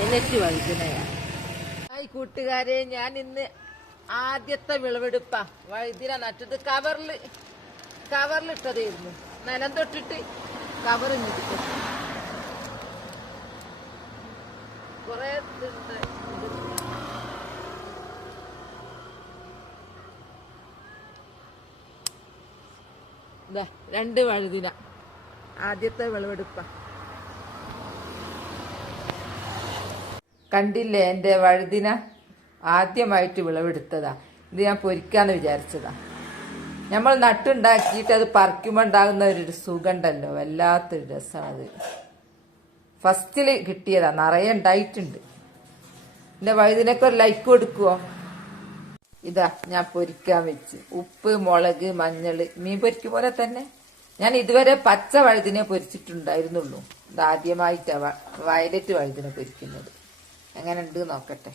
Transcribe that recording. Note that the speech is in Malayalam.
വയലറ്റ് വഴുതനയാണ്. ഹായ് കൂട്ടുകാരെ, ഞാൻ ഇന്ന് ആദ്യത്തെ വിളവെടുപ്പാ. വഴുതിന നട്ടത് കവറിലിട്ടതായിരുന്നു. നിലം തൊട്ടിട്ട് കവർ ഇട്ടിട്ട് കൊറേ രണ്ട് വഴുതിന ആദ്യത്തെ വിളവെടുപ്പ. കണ്ടില്ലേ എന്റെ വഴുതിന ആദ്യമായിട്ട് വിളവെടുത്തതാ. ഇത് ഞാൻ പൊരിക്കാന്ന് വിചാരിച്ചതാ. നമ്മൾ നട്ടുണ്ടാക്കിയിട്ട് അത് പറിക്കുമ്പോൾ ഉണ്ടാകുന്ന ഒരു സുഖമുണ്ടല്ലോ, വല്ലാത്തൊരു രസമാണ്. ഫസ്റ്റില് കിട്ടിയതാ, നിറയെ ഉണ്ടായിട്ടുണ്ട്. എന്റെ വഴുതിനൊക്കെ ഒരു ലൈക്ക് കൊടുക്കുവോ? ഇതാ ഞാൻ പൊരിക്കാൻ വെച്ച്. ഉപ്പ്, മുളക്, മഞ്ഞള്, മീൻ പൊരിക്കും പോലെ തന്നെ. ഞാൻ ഇതുവരെ പച്ച വഴുതിനെ പൊരിച്ചിട്ടുണ്ടായിരുന്നുള്ളൂ. ഇത് ആദ്യമായിട്ടാ വയലറ്റ് വഴുതിനെ പൊരിക്കുന്നത്. എങ്ങനെ ഉണ്ട് നോക്കട്ടെ.